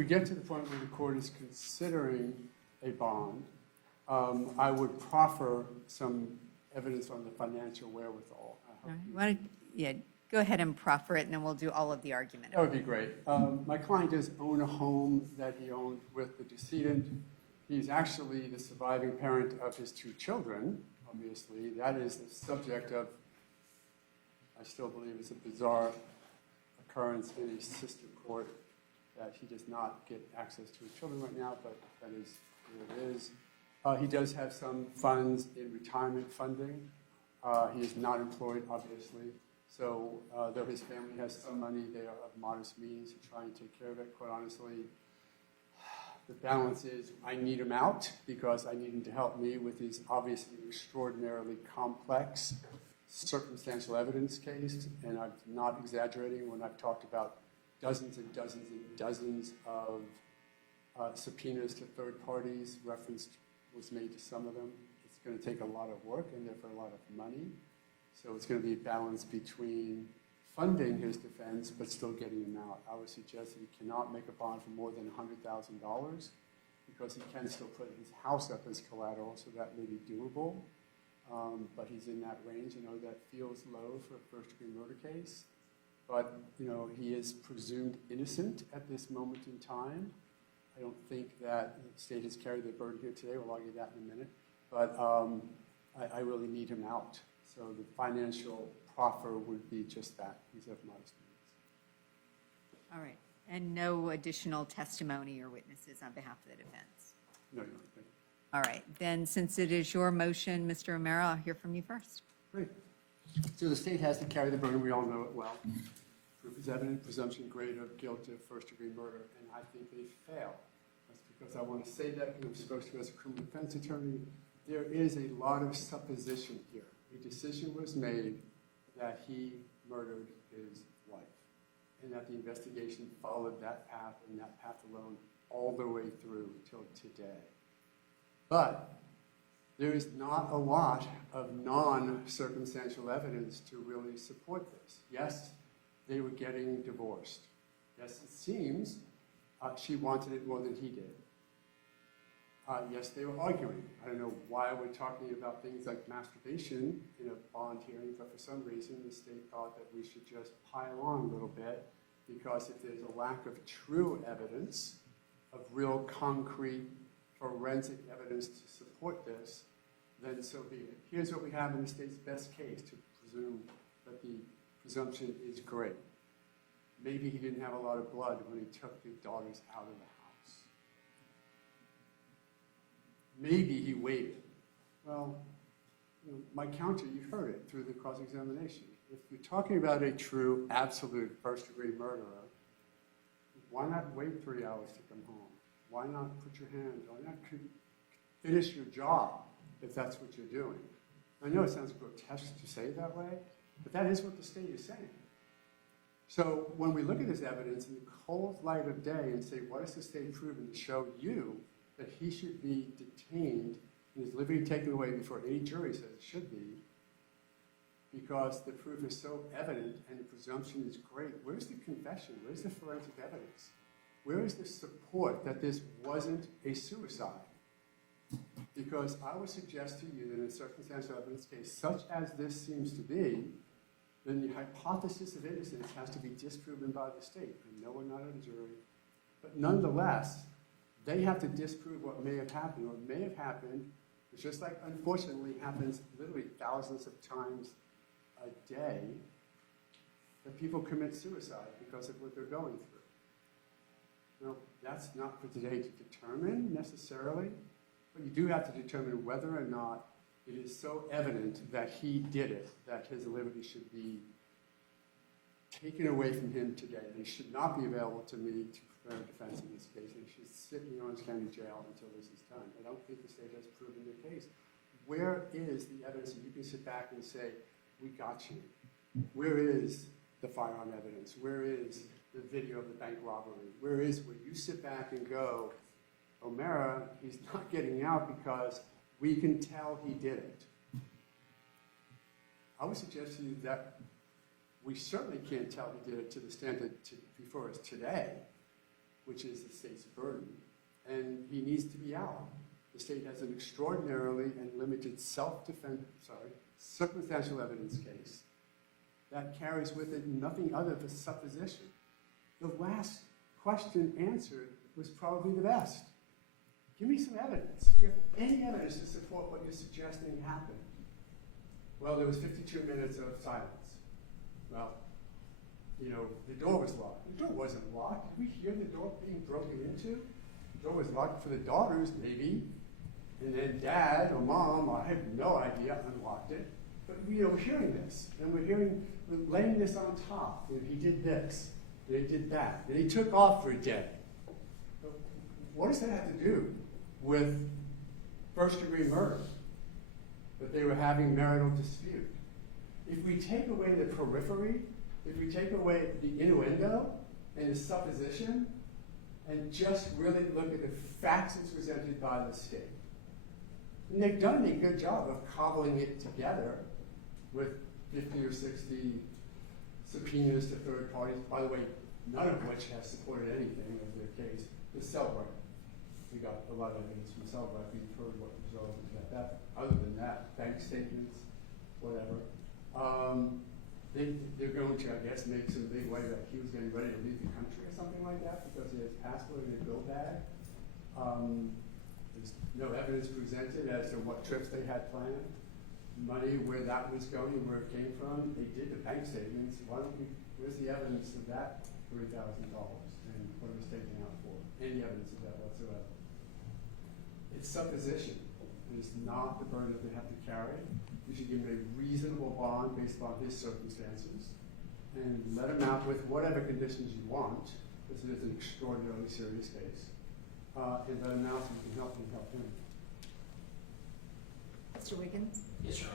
we get to the point where the court is considering a bond, I would proffer some evidence on the financial wherewithal. All right. Go ahead and proffer it, and then we'll do all of the argument. That would be great. My client does own a home that he owned with the decedent. He's actually the surviving parent of his 2 children, obviously. That is the subject of, I still believe it's a bizarre occurrence in a sister court that he does not get access to his children right now, but that is where it is. He does have some funds in retirement funding. He is not employed, obviously. So though his family has some money, they are of modest means to try and take care of it. Quite honestly, the balance is I need him out because I need him to help me with his obviously extraordinarily complex circumstantial evidence case. And I'm not exaggerating when I've talked about dozens and dozens and dozens of subpoenas to third parties. Reference was made to some of them. It's going to take a lot of work and therefore a lot of money. So it's going to be a balance between funding his defense but still getting him out. I would suggest that he cannot make a bond for more than $100,000 because he can still put his house up as collateral, so that may be doable. But he's in that range. I know that feels low for a first-degree murder case. But, he is presumed innocent at this moment in time. I don't think that the state has carried the burden here today. We'll argue that in a minute. But I really need him out. So the financial proffer would be just that. He's of modest means. All right. And no additional testimony or witnesses on behalf of the defense? No, Your Honor. Thank you. All right. Then since it is your motion, Mr. O'Mara, I'll hear from you first. Great. So the state has to carry the burden. We all know it well. Proof is evident, presumption great of guilt of first-degree murder, and I think they fail. That's because I want to say that because I'm supposed to as a criminal defense attorney. There is a lot of supposition here. A decision was made that he murdered his wife, and that the investigation followed that path and that path alone all the way through till today. But there is not a lot of non-circumstantial evidence to really support this. Yes, they were getting divorced. Yes, it seems she wanted it more than he did. Yes, they were arguing. I don't know why we're talking about things like masturbation in a bond hearing, but for some reason the state thought that we should just pile on a little bit because if there's a lack of true evidence, of real concrete forensic evidence to support this, then so be it. Here's what we have in the state's best case to presume that the presumption is great. Maybe he didn't have a lot of blood when he took the daughters out of the house. Maybe he waited. Well, my counter, you heard it through the cross-examination. If you're talking about a true, absolute first-degree murderer, why not wait 3 hours to come home? Why not put your hand, why not finish your job if that's what you're doing? I know it sounds grotesque to say it that way, but that is what the state is saying. So when we look at this evidence in the cold light of day and say, what has the state proven to show you that he should be detained and his liberty taken away before any jury says it should be, because the proof is so evident and the presumption is great. Where's the confession? Where's the forensic evidence? Where is the support that this wasn't a suicide? Because I would suggest to you that in a circumstantial evidence case, such as this seems to be, then the hypothesis of innocence has to be disproven by the state. I know we're not at a jury, but nonetheless, they have to disprove what may have happened. What may have happened is just like, unfortunately, happens literally thousands of times a day, that people commit suicide because of what they're going through. Now, that's not for today to determine necessarily, but you do have to determine whether or not it is so evident that he did it, that his liberty should be taken away from him today. They should not be available to me to prepare a defense in this case. They should sit in the Orange County Jail until this is done. I don't think the state has proven their case. Where is the evidence that you can sit back and say, we got you? Where is the firearm evidence? Where is the video of the bank robbery? Where you sit back and go, O'Mara, he's not getting out because we can tell he did it. I would suggest to you that we certainly can't tell he did it to the standard before us today. which is the state's burden, and he needs to be out. The state has an extraordinarily and limited circumstantial evidence case that carries with it nothing other than supposition. The last question answered was probably the best. Give me some evidence. Do you have any evidence to support what you're suggesting happened? Well, there was 52 minutes of silence. Well, the door was locked. The door wasn't locked. Did we hear the door being broken into? The door was locked for the daughters, maybe. And then dad or mom, I have no idea, unlocked it. But we're hearing this, and we're laying this on top. And he did this, and he did that, and he took off for a day. But what does that have to do with first-degree murder? That they were having marital dispute. If we take away the periphery, if we take away the innuendo and the supposition, and just really look at the facts as presented by the state, and they've done a good job of cobbling it together with 50 or 60 subpoenas to third parties, by the way, none of which has supported anything of their case. The Cellbrite. We got a lot of evidence from Cellbrite. We've heard what the result was about that. Other than that, bank statements, whatever. They're going to, I guess, make some big way that he was getting ready to leave the country or something like that because he has passport in his bill bag. There's no evidence presented as to what trips they had planned, money, where that was going, where it came from. They did the bank statements. Where's the evidence of that $3,000 and what it was taken out for? Any evidence of that whatsoever? It's supposition. It is not the burden that they have to carry. You should give him a reasonable bond based on his circumstances and let him out with whatever conditions you want, because it is an extraordinarily serious case. And let him out so you can help him. Mr. Wiggins? Yes, Your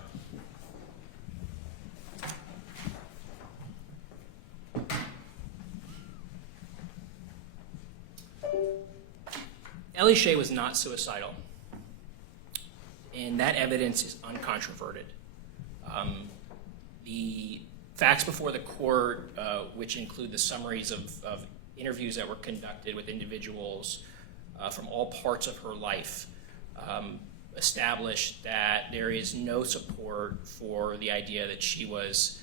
Honor. Ellie Shea was not suicidal, and that evidence is uncontroverted. The facts before the court, which include the summaries of interviews that were conducted with individuals from all parts of her life, established that there is no support for the idea that she was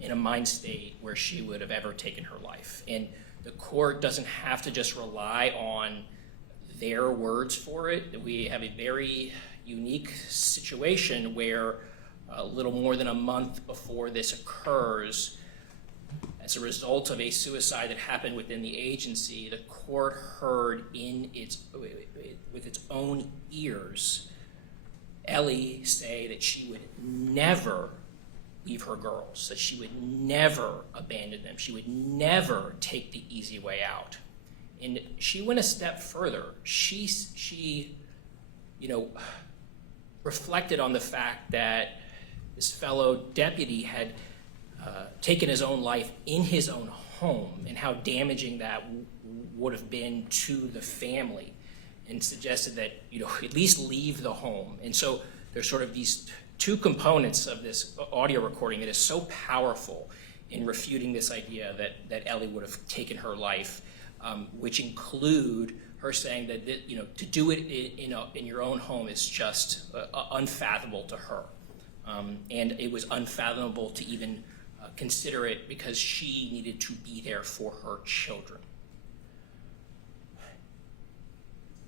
in a mind state where she would have ever taken her life. And the court doesn't have to just rely on their words for it. We have a very unique situation where a little more than a month before this occurs, as a result of a suicide that happened within the agency, the court heard with its own ears Ellie say that she would never leave her girls, that she would never abandon them, she would never take the easy way out. And she went a step further. She reflected on the fact that this fellow deputy had taken his own life in his own home and how damaging that would have been to the family, and suggested that, at least leave the home. And so there's sort of these two components of this audio recording that is so powerful in refuting this idea that Ellie would have taken her life, which include her saying that to do it in your own home is just unfathomable to her. And it was unfathomable to even consider it because she needed to be there for her children.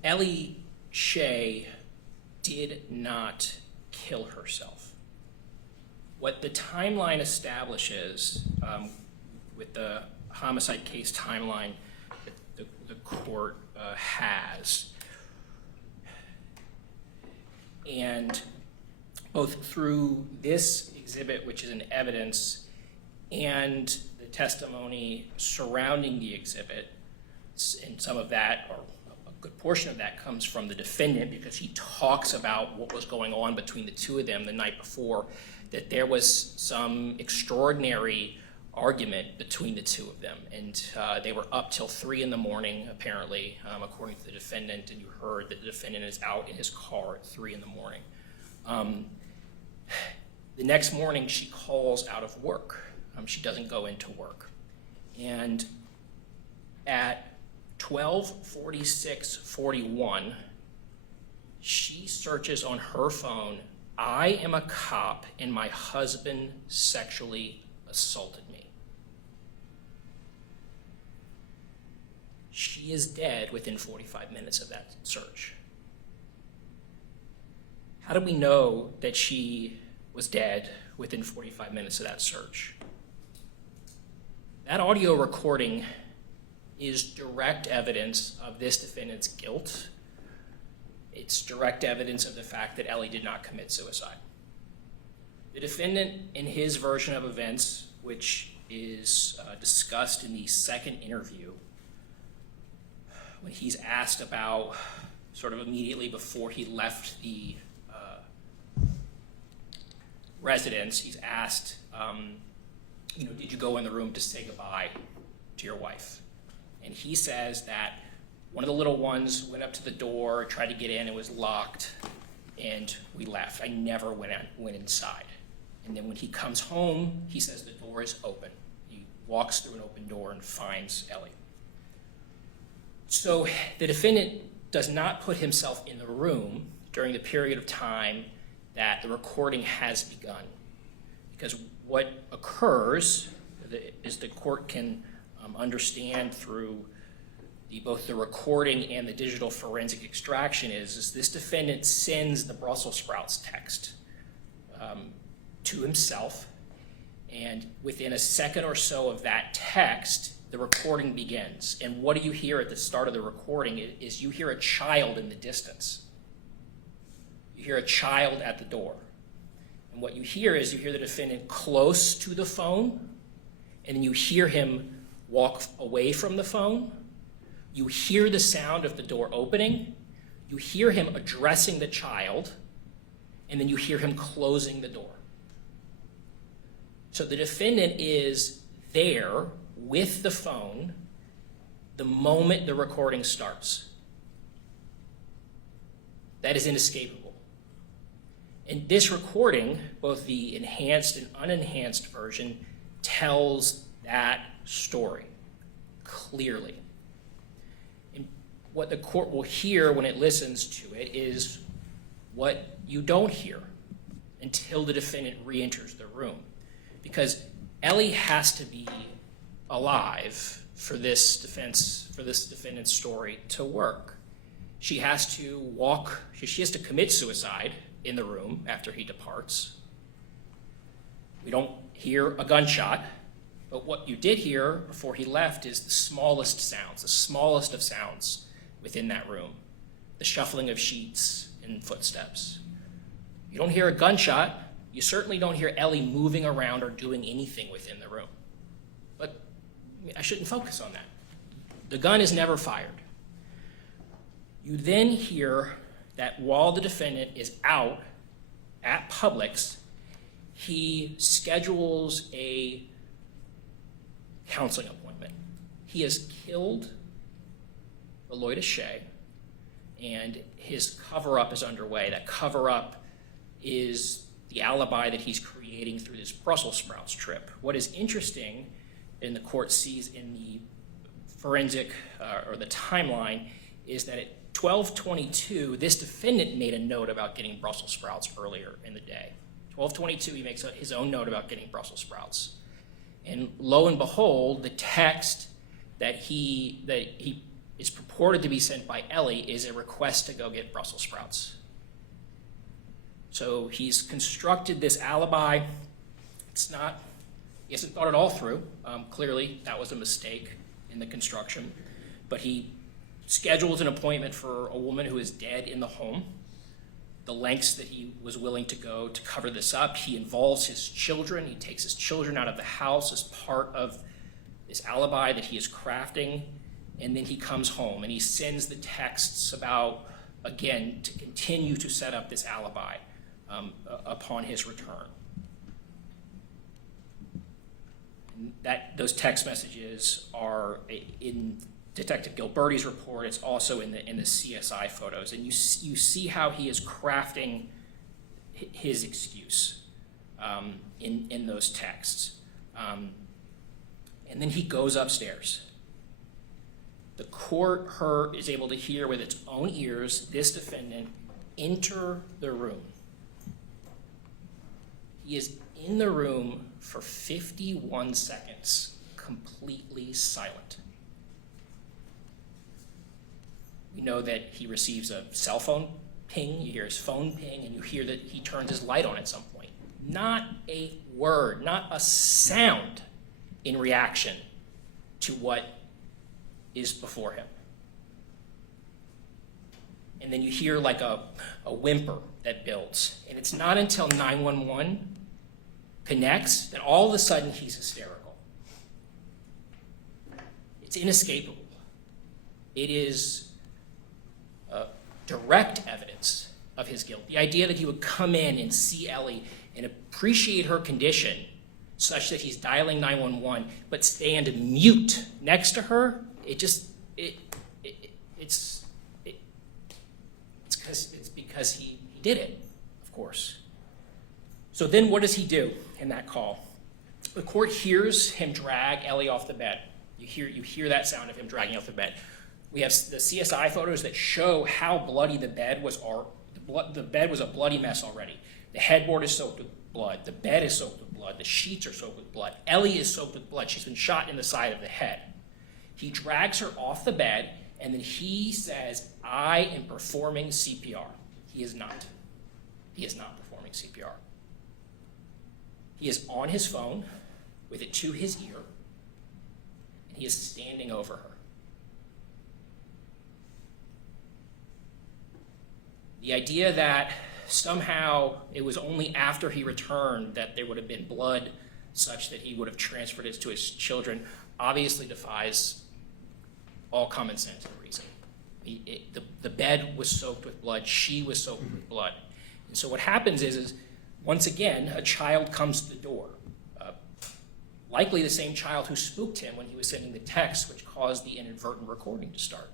Ellie Shea did not kill herself. What the timeline establishes with the homicide case timeline that the court has, and both through this exhibit, which is an evidence, and the testimony surrounding the exhibit, and some of that, or a good portion of that, comes from the defendant because he talks about what was going on between the two of them the night before, that there was some extraordinary argument between the two of them, and they were up till 3 in the morning, apparently, according to the defendant, and you heard that the defendant is out in his car at 3 in the morning. The next morning, she calls out of work. She doesn't go into work. And At 12:46:41, she searches on her phone, "I am a cop and my husband sexually assaulted me." She is dead within 45 minutes of that search. How do we know that she was dead within 45 minutes of that search? That audio recording is direct evidence of this defendant's guilt. It's direct evidence of the fact that Ellie did not commit suicide. The defendant, in his version of events, which is discussed in the second interview, when he's asked about sort of immediately before he left the residence, he's asked, did you go in the room to say goodbye to your wife? And he says that one of the little ones went up to the door, tried to get in, it was locked, and we left. I never went inside. And then when he comes home, he says the door is open. He walks through an open door and finds Ellie. So the defendant does not put himself in the room during the period of time that the recording has begun. Because what occurs, as the court can understand through both the recording and the digital forensic extraction, is this defendant sends the Brussels sprouts text to himself, and within a second or so of that text, the recording begins. And what do you hear at the start of the recording is you hear a child in the distance. You hear a child at the door. And what you hear is you hear the defendant close to the phone, and then you hear him walk away from the phone. You hear the sound of the door opening. You hear him addressing the child, and then you hear him closing the door. So the defendant is there with the phone the moment the recording starts. That is inescapable. And this recording, both the enhanced and unenhanced version, tells that story clearly. And what the court will hear when it listens to it is what you don't hear until the defendant re-enters the room. Because Ellie has to be alive for this defendant's story to work. She has to commit suicide in the room after he departs. We don't hear a gunshot, but what you did hear before he left is the smallest of sounds within that room, the shuffling of sheets and footsteps. You don't hear a gunshot. You certainly don't hear Ellie moving around or doing anything within the room. But I shouldn't focus on that. The gun is never fired. You then hear that while the defendant is out at Publix, he schedules a counseling appointment. He has killed Eloilda Shea, and his cover-up is underway. That cover-up is the alibi that he's creating through this Brussels sprouts trip. What is interesting, and the court sees in the forensic or the timeline, is that at 12:22, this defendant made a note about getting Brussels sprouts earlier in the day. 12:22, he makes his own note about getting Brussels sprouts. And lo and behold, the text that he is purported to be sent by Ellie is a request to go get Brussels sprouts. So he's constructed this alibi. He hasn't thought it all through. Clearly, that was a mistake in the construction. But he schedules an appointment for a woman who is dead in the home. The lengths that he was willing to go to cover this up. He involves his children. He takes his children out of the house as part of this alibi that he is crafting. And then he comes home and he sends the texts about, again, to continue to set up this alibi upon his return. And those text messages are in Detective Gilberti's report. It's also in the CSI photos, and you see how he is crafting his excuse in those texts. And then he goes upstairs, the court is able to hear with its own ears this defendant enter the room. He is in the room for 51 seconds, completely silent. We know that he receives a cell phone ping, you hear his phone ping, and you hear that he turns his light on at some point. Not a word, not a sound in reaction to what is before him. And then you hear like a whimper that builds. And it's not until 911 connects that all of a sudden he's hysterical. It's inescapable. It is direct evidence of his guilt. The idea that he would come in and see Ellie and appreciate her condition such that he's dialing 911 but stand mute next to her, it's because he did it, of course. So then what does he do in that call? The court hears him drag Ellie off the bed. You hear that sound of him dragging off the bed. We have the CSI photos that show how bloody the bed was. The bed was a bloody mess already. The headboard is soaked with blood. The bed is soaked with blood. The sheets are soaked with blood. Ellie is soaked with blood. She's been shot in the side of the head. He drags her off the bed, and then he says, "I am performing CPR." He is not. He is not performing CPR. He is on his phone with it to his ear, and he is standing over her. The idea that somehow it was only after he returned that there would have been blood such that he would have transferred it to his children obviously defies all common sense and reason. The bed was soaked with blood. She was soaked with blood. And so what happens is once again, a child comes to the door. Likely the same child who spooked him when he was sending the text, which caused the inadvertent recording to start.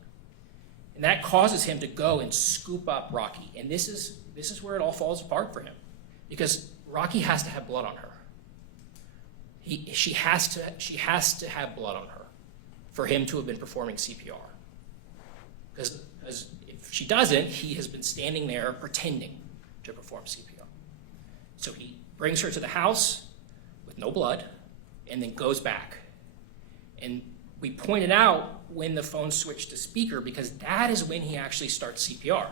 And that causes him to go and scoop up Rocky. And this is where it all falls apart for him. Because Rocky has to have blood on her. She has to have blood on her for him to have been performing CPR. Because if she doesn't, he has been standing there pretending to perform CPR. So he brings her to the house with no blood and then goes back. And we pointed out when the phone switched to speaker because that is when he actually starts CPR.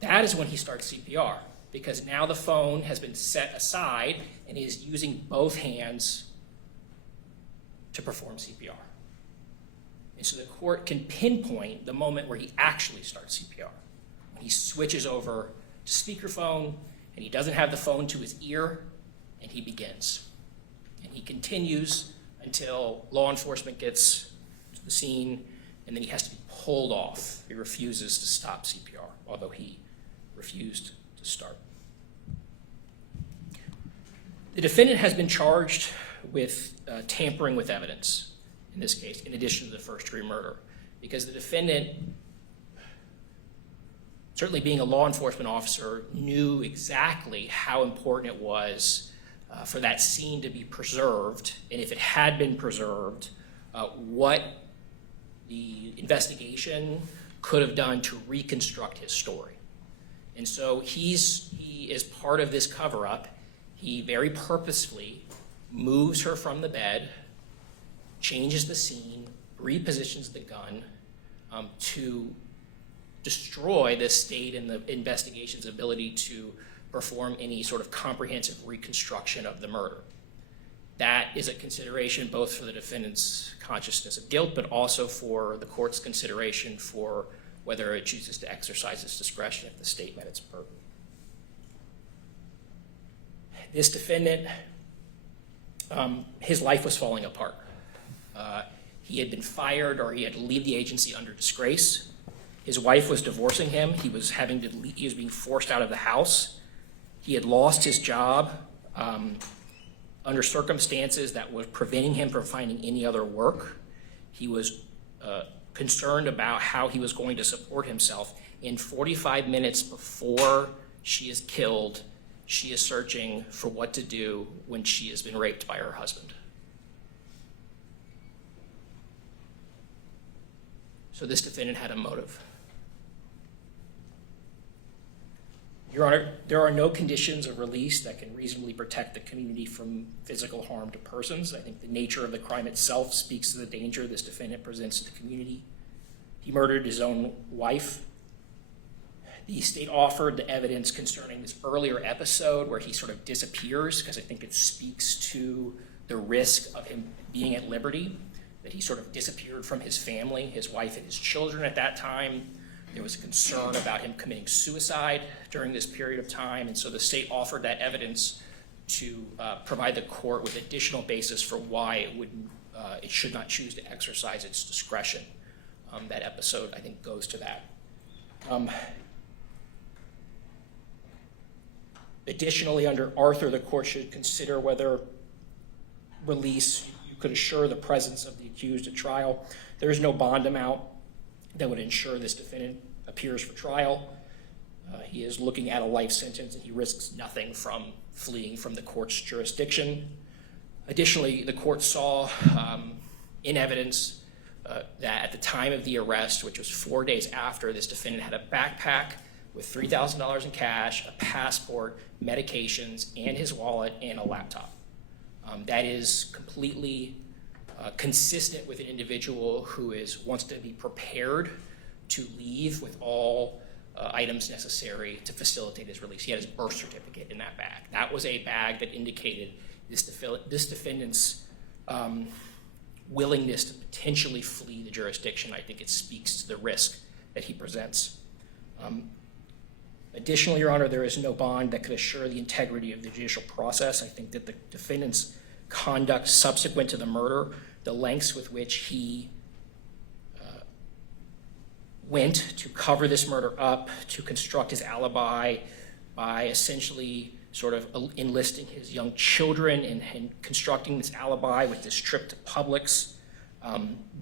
That is when he starts CPR because now the phone has been set aside and he is using both hands to perform CPR. And so the court can pinpoint the moment where he actually starts CPR. When he switches over to speakerphone and he doesn't have the phone to his ear and he begins. And he continues until law enforcement gets to the scene, and then he has to be pulled off. He refuses to stop CPR, although he refused to start. The defendant has been charged with tampering with evidence, in this case, in addition to the first-degree murder, because the defendant, certainly being a law enforcement officer, knew exactly how important it was for that scene to be preserved, and if it had been preserved, what the investigation could have done to reconstruct his story. And so he is part of this cover-up. He very purposefully moves her from the bed, changes the scene, repositions the gun to destroy the state and the investigation's ability to perform any sort of comprehensive reconstruction of the murder. That is a consideration both for the defendant's consciousness of guilt, but also for the court's consideration for whether it chooses to exercise its discretion if the state met its burden. This defendant, his life was falling apart. He had been fired or he had to leave the agency under disgrace. His wife was divorcing him. He was being forced out of the house. He had lost his job under circumstances that were preventing him from finding any other work. He was concerned about how he was going to support himself. In 45 minutes before she is killed, she is searching for what to do when she has been raped by her husband. So this defendant had a motive. Your Honor, there are no conditions of release that can reasonably protect the community from physical harm to persons. I think the nature of the crime itself speaks to the danger this defendant presents to the community. He murdered his own wife. The state offered the evidence concerning this earlier episode where he sort of disappears, because I think it speaks to the risk of him being at liberty, that he sort of disappeared from his family, his wife and his children at that time. There was a concern about him committing suicide during this period of time, and so the state offered that evidence to provide the court with additional basis for why it should not choose to exercise its discretion. That episode, I think, goes to that. Additionally, under Arthur, the court should consider whether release could assure the presence of the accused at trial. There is no bond amount that would ensure this defendant appears for trial. He is looking at a life sentence, and he risks nothing from fleeing from the court's jurisdiction. Additionally, the court saw in evidence that at the time of the arrest, which was 4 days after, this defendant had a backpack with $3,000 in cash, a passport, medications, and his wallet, and a laptop. That is completely consistent with an individual who wants to be prepared to leave with all items necessary to facilitate his release. He had his birth certificate in that bag. That was a bag that indicated this defendant's willingness to potentially flee the jurisdiction. I think it speaks to the risk that he presents. Additionally, Your Honor, there is no bond that could assure the integrity of the judicial process. I think that the defendant's conduct subsequent to the murder, the lengths with which he went to cover this murder up, to construct his alibi by essentially sort of enlisting his young children and constructing this alibi with this trip to Publix,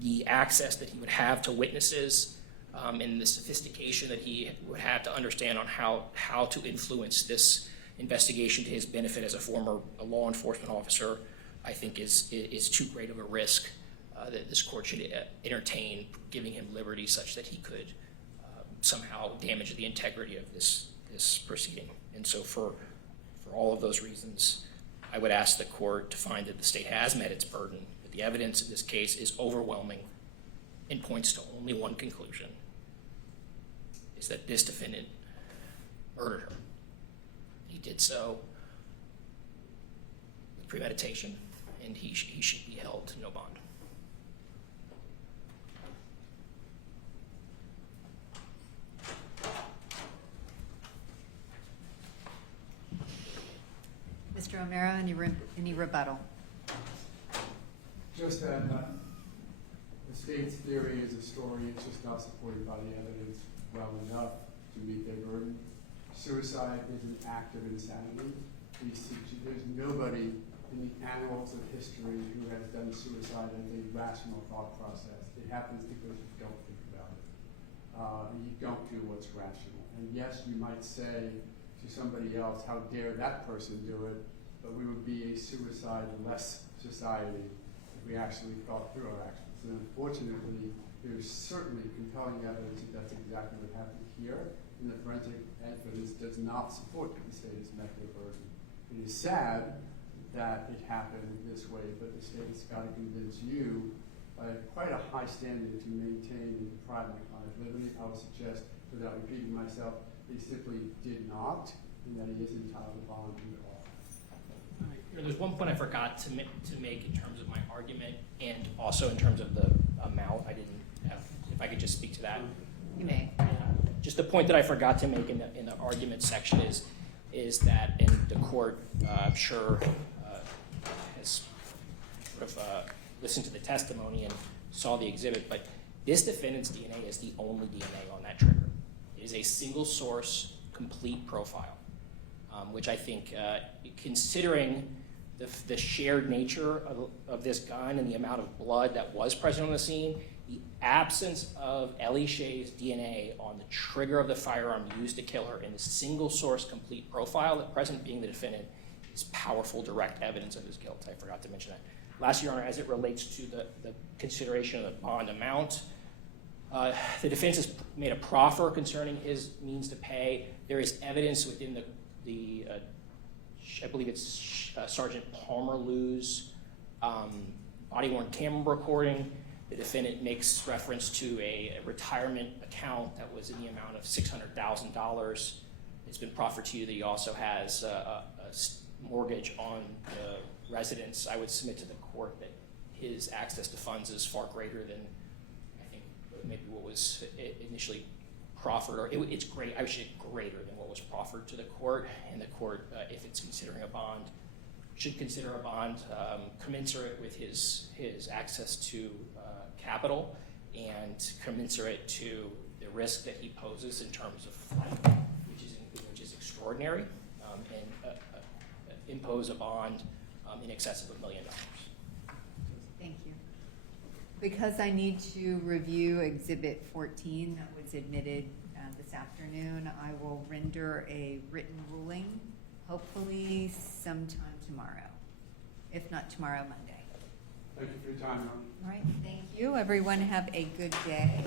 the access that he would have to witnesses, and the sophistication that he would have to understand on how to influence this investigation to his benefit as a former law enforcement officer, I think is too great of a risk that this court should entertain giving him liberty such that he could somehow damage the integrity of this proceeding. And so for all of those reasons, I would ask the court to find that the state has met its burden, that the evidence in this case is overwhelming and points to only one conclusion, is that this defendant murdered her. He did so with premeditation, and he should be held to no bond. Mr. O'Mara, any rebuttal? Just that the state's theory is a story. It's just not supported by the evidence well enough to meet their burden. Suicide is an act of insanity. There's nobody in the annals of history who has done suicide as a rational thought process. It happens because you don't think about it. And you don't do what's rational. And yes, you might say to somebody else, how dare that person do it, but we would be a suicide-less society if we actually thought through our actions. And unfortunately, there's certainly compelling evidence that that's exactly what happened here, and the forensic evidence does not support that the state has met their burden. It is sad that it happened this way, but the state's got to convince you by quite a high standard to maintain and deprive my client's liberty. I would suggest, without repeating myself, they simply did not, and that he is entitled to bond and all. There's one point I forgot to make in terms of my argument, and also in terms of the amount. I didn't have, if I could just speak to that. You may. Just the point that I forgot to make in the argument section is that, and the court, I'm sure, has sort of listened to the testimony and saw the exhibit, but this defendant's DNA is the only DNA on that trigger. It is a single source, complete profile, which I think, considering the shared nature of this gun and the amount of blood that was present on the scene, the absence of Ellie Shea's DNA on the trigger of the firearm used to kill her in a single source complete profile, the present being the defendant, is powerful direct evidence of his guilt. I forgot to mention that. Last, Your Honor, as it relates to the consideration of the bond amount, The defense has made a proffer concerning his means to pay. There is evidence within I believe it's Sergeant Palmer Lou's body-worn camera recording. The defendant makes reference to a retirement account that was in the amount of $600,000. It's been proffered to you that he also has a mortgage on the residence. I would submit to the court that his access to funds is far greater than I think maybe what was initially proffered, or it's great. I would say greater than what was proffered to the court. And the court, if it's considering a bond, should consider a bond commensurate with his access to capital and commensurate to the risk that he poses in terms of flight, which is extraordinary, and impose a bond in excess of $1 million. Thank you. Because I need to review Exhibit 14 that was admitted this afternoon, I will render a written ruling, hopefully sometime tomorrow. If not tomorrow, Monday. Thank you for your time, Ron. All right, thank you. Everyone have a good day.